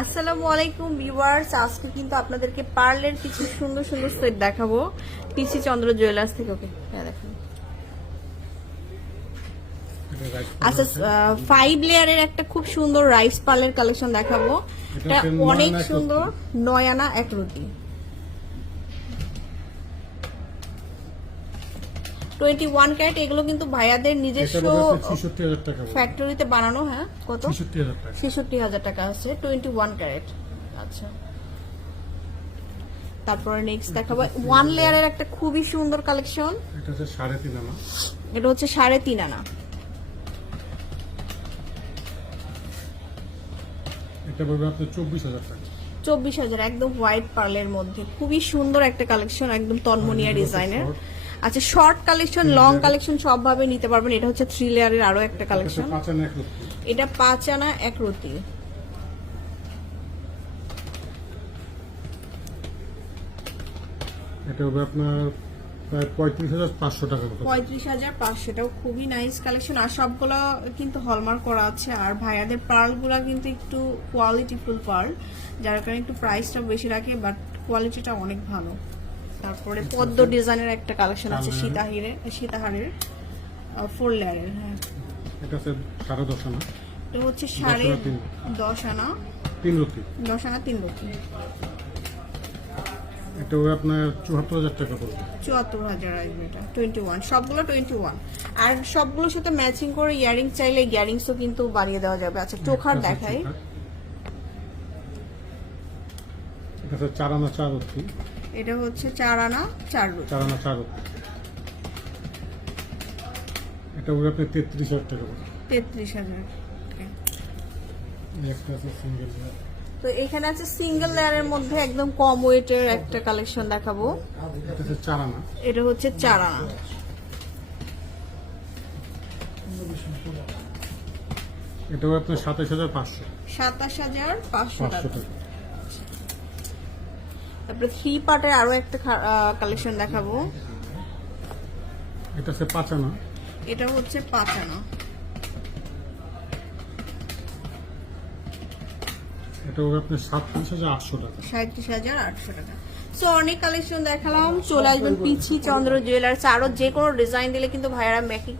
আসসালামু আলাইকুম ভিউয়ার্স, আজকে কিন্তু আপনাদেরকে পার্লের কিছু সুন্দর সুন্দর সেট দেখাবো পিসি চন্দ্র জুয়েলার্স থেকে। ওকে, হ্যাঁ দেখুন। আচ্ছা, 5 লেয়ারের একটা খুব সুন্দর রাইস পার্লের কালেকশন দেখাবো। এটা অনেক সুন্দর, 9 আনা 1 রুটি। 21 ক্যারেট। এগুলো কিন্তু ভাইয়াদের নিজস্ব ফ্যাক্টরিতে বানানো। হ্যাঁ, কত? 66,000 টাকা আছে 21 ক্যারেট। আচ্ছা, তারপরে নেক্সট দেখাবো 1 লেয়ারের একটা খুবই সুন্দর কালেকশন। এটা হচ্ছে 3.5 আনা। এটা হচ্ছে 3.5 আনা। এটা পড়বে আপনার 24,000 টাকা। 24,000, একদম হোয়াইট পার্লের মধ্যে খুবই সুন্দর একটা কালেকশন, একদম তন্মনিয়া ডিজাইনের। আচ্ছা, শর্ট কালেকশন, লং কালেকশন সব ভাবে নিতে পারবেন। এটা হচ্ছে 3 লেয়ারের আরো একটা কালেকশন। এটা 5 আনা 1 রুটি। এটা হবে আপনার প্রায় 35,500 টাকা। 35,500, এটাও খুবই নাইস কালেকশন। আর সবগুলো কিন্তু হলমার্ক করা আছে। আর ভাইয়াদের পার্লগুলো কিন্তু একটু কোয়ালিটিফুল পার্ল, যার কারণে একটু প্রাইসটা বেশি রাখে, বাট কোয়ালিটিটা অনেক ভালো। তারপরে পদ্ম ডিজাইনের একটা কালেকশন আছে সীতাহারের 4 লেয়ারের। হ্যাঁ, এটা হচ্ছে 10.5 আনা। এটা হচ্ছে 10.5 আনা 3 রুটি। 10 আনা 3 রুটি। এটা হবে আপনার 74,000 টাকা পড়বে। 74,000 আসবে এটা। 21, সবগুলো 21। আর সবগুলোর সাথে ম্যাচিং করে ইয়ারিং চাইলে ইয়ারিংসও কিন্তু বাড়িয়ে দেওয়া যাবে। আচ্ছা, চোখার দেখাই। এটা হচ্ছে 4 আনা 4 রুটি। এটা হচ্ছে 4 আনা 4 রুটি। 4 আনা 4 রুটি। এটা হবে আপনার 33,000 টাকা পড়বে। 33,000। একটা আছে সিঙ্গেল লেয়ার। তো এখানে আছে সিঙ্গেল লেয়ারের মধ্যে একদম কম ওয়েটের একটা কালেকশন দেখাবো। এটা হচ্ছে 4 আনা। এটা হচ্ছে 4 আনা। এটা হবে আপনার 27,500। 27,500 টাকা। তারপরে 3 পার্টের আরো একটা কালেকশন দেখাবো। এটা হচ্ছে 5 আনা। এটা হচ্ছে 5 আনা। এটা হবে আপনার 37,800 টাকা। 37,800 টাকা। সো অনেক কালেকশন দেখালাম। চলে আসবেন পিছি চন্দ্র জুয়েলার্স। আরো যে কোনো ডিজাইন দিলে কিন্তু ভাইয়ারা মেকিং